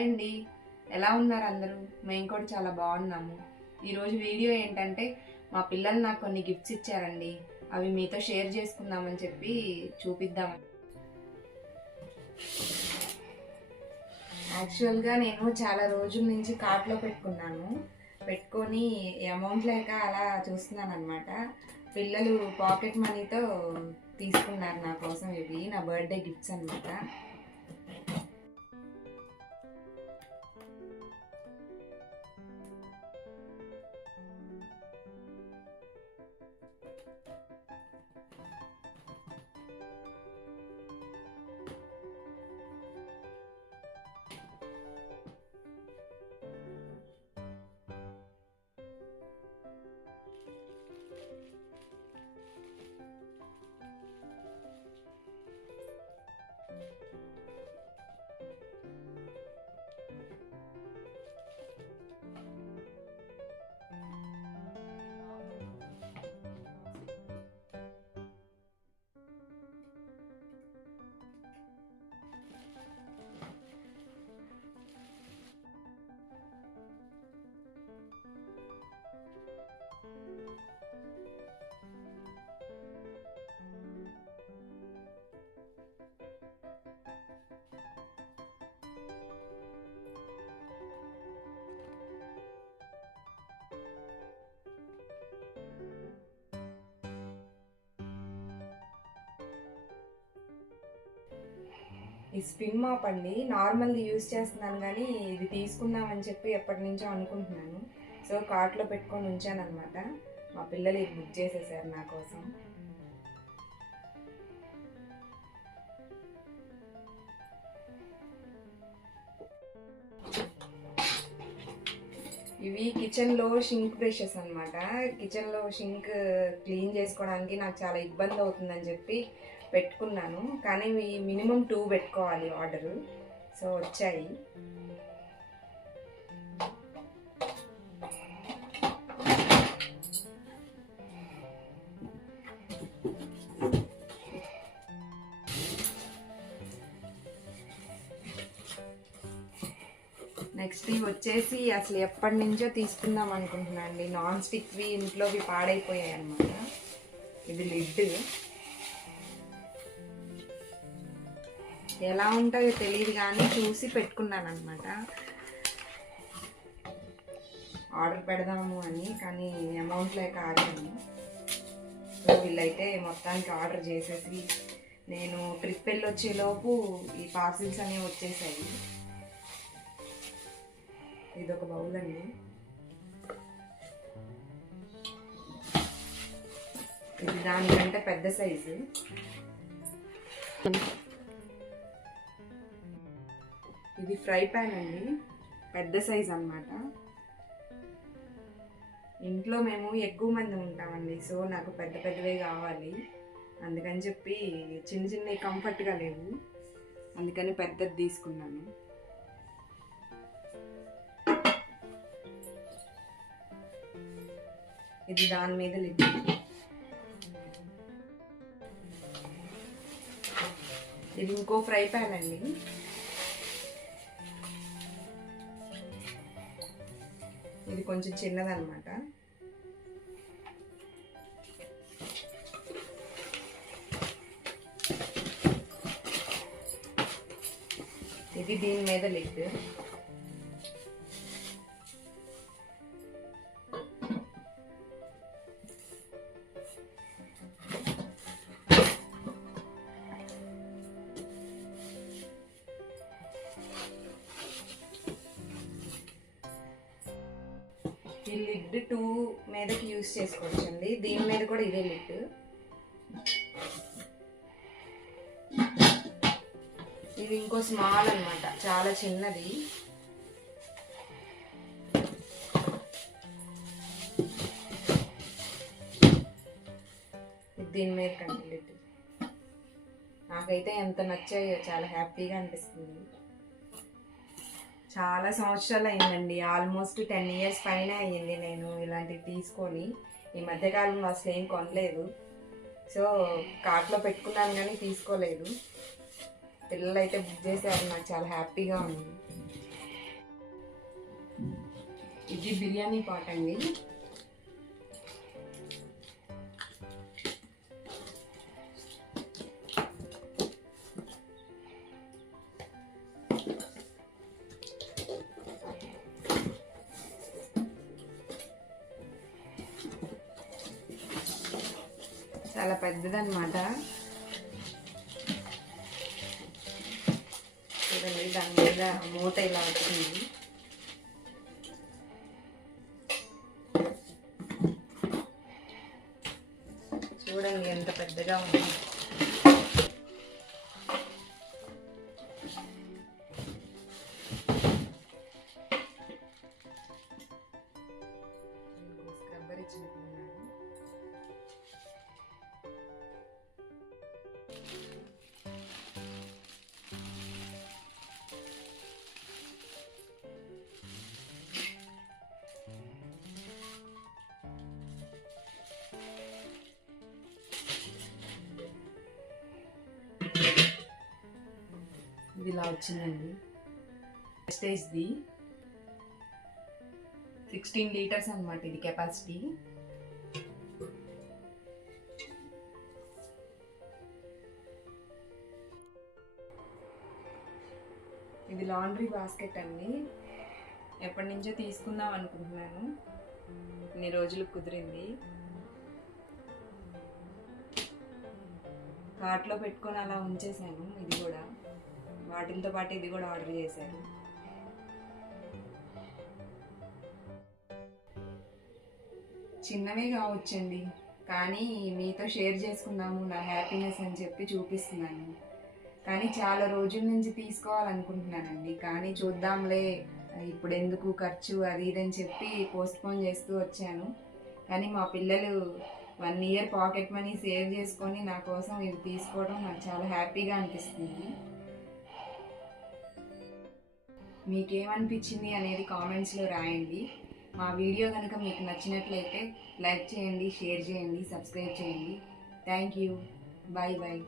Hi అండి, ఎలా ఉన్నారు అందరూ? మేము కూడా చాలా బాగున్నాము. ఈరోజు వీడియో ఏంటంటే మా పిల్లలు నాకు కొన్ని గిఫ్ట్స్ ఇచ్చారండి. అవి మీతో షేర్ చేసుకుందామని చెప్పి చూపిద్దాం. యాక్చువల్గా నేను చాలా రోజుల నుంచి కార్ట్లో పెట్టుకొని అమౌంట్ లేక అలా చూస్తున్నాను అనమాట. పిల్లలు పాకెట్ మనీతో తీసుకున్నారు నా కోసం. ఇవి నా బర్త్డే గిఫ్ట్స్ అనమాట. ఈ స్పిన్ మాప్ అండి, నార్మల్ది యూజ్ చేస్తున్నాను కానీ ఇది తీసుకుందామని చెప్పి ఎప్పటి నుంచో అనుకుంటున్నాను. సో కార్ట్లో పెట్టుకొని ఉంచాను అనమాట. మా పిల్లలు ఇది బుక్ చేసేసారు నా కోసం. ఇవి కిచెన్లో షింక్ బ్రషెస్ అనమాట. కిచెన్లో షింక్ క్లీన్ చేసుకోవడానికి నాకు చాలా ఇబ్బంది అవుతుందని చెప్పి పెట్టుకున్నాను, కానీ ఇవి మినిమం 2 పెట్టుకోవాలి ఆర్డరు. సో వచ్చాయి. నెక్స్ట్ ఇవి వచ్చేసి అసలు ఎప్పటి నుంచో తీసుకుందాం అనుకుంటున్నాను అండి. నాన్ స్టిక్వి ఇంట్లోవి పాడైపోయాయి అన్నమాట. ఇది లిడ్ ఎలా ఉంటుందో తెలియదు కానీ చూసి పెట్టుకున్నాను అనమాట. ఆర్డర్ పెడదాము అని, కానీ అమౌంట్ లేక ఆగాను. సో వీళ్ళైతే మొత్తానికి ఆర్డర్ చేసేసి నేను ట్రిప్ వెళ్ళి వచ్చేలోపు ఈ పార్సిల్స్ అనేవి వచ్చేసాయి. ఇదొక బౌల్ అండి. ఇది దానికంటే పెద్ద సైజు. ఇది ఫ్రై ప్యాన్ అండి, పెద్ద సైజ్ అన్నమాట. ఇంట్లో మేము ఎక్కువ మంది ఉంటామండి, సో నాకు పెద్ద పెద్దవే కావాలి. అందుకని చెప్పి చిన్న చిన్నవి కంఫర్ట్గా లేవు, అందుకని పెద్దది తీసుకున్నాను. ఇది దాని మీద లిడ్. ఇది ఇంకో ఫ్రై ప్యాన్ అండి. ఇది కొంచెం చిన్నదన్నమాట. ఇది దీని మీద లిడ్. ఈ లిడ్ 2 మీదకి యూజ్ చేసుకోవచ్చండి. దీని మీద కూడా ఇదే లిడ్. ఇది ఇంకో స్మాల్ అన్నమాట, చాలా చిన్నది. దీని మీద కండి లిడ్. నాకైతే ఎంత నచ్చాయో, చాలా హ్యాపీగా అనిపిస్తుంది. చాలా సంవత్సరాలు అయిందండి, ఆల్మోస్ట్ 10 years పైన అయ్యింది నేను ఇలాంటివి తీసుకొని. ఈ మధ్యకాలంలో అసలు ఏం కొనలేదు. సో కార్ట్లో పెట్టుకున్నాను కానీ తీసుకోలేదు. పిల్లలు అయితే బుక్ చేశారు, నాకు చాలా హ్యాపీగా ఉంది. ఇది బిర్యానీ పాట్ అండి. చాలా పెద్దదన్నమాట. చూడండి, దాని మీద మూత ఇలా వచ్చింది. చూడండి ఎంత పెద్దగా ఉంది. స్క్రబ్బర్ ఇచ్చినట్టున్నాను. ఇది ఇలా వచ్చిందండి. స్టేజ్ది 16 లీటర్స్ అన్నమాట ఇది కెపాసిటీ. ఇది లాండ్రీ బాస్కెట్ అండి. ఎప్పటి నుంచో తీసుకుందాం అనుకుంటున్నాను, ఇన్ని రోజులు కుదిరింది. కార్ట్లో పెట్టుకొని అలా ఉంచేసాను. ఇది కూడా వాటితో పాటు ఇది కూడా ఆర్డర్ చేశాను. చిన్నవే కావచ్చండి, కానీ మీతో షేర్ చేసుకుందాము నా హ్యాపీనెస్ అని చెప్పి చూపిస్తున్నాను. కానీ చాలా రోజుల నుంచి తీసుకోవాలనుకుంటున్నానండి, కానీ చూద్దాంలే ఇప్పుడు ఎందుకు ఖర్చు అది ఇదని చెప్పి పోస్ట్పోన్ చేస్తూ వచ్చాను. కానీ మా పిల్లలు 1 ఇయర్ పాకెట్ మనీ సేవ్ చేసుకొని నా కోసం ఇవి తీసుకోవడం నాకు చాలా హ్యాపీగా అనిపిస్తుంది. మీకేమనిపించింది అనేది కామెంట్స్లో రాయండి. మా వీడియో కనుక మీకు నచ్చినట్లయితే లైక్ చేయండి, షేర్ చేయండి, సబ్స్క్రైబ్ చేయండి. Thank you. Bye bye.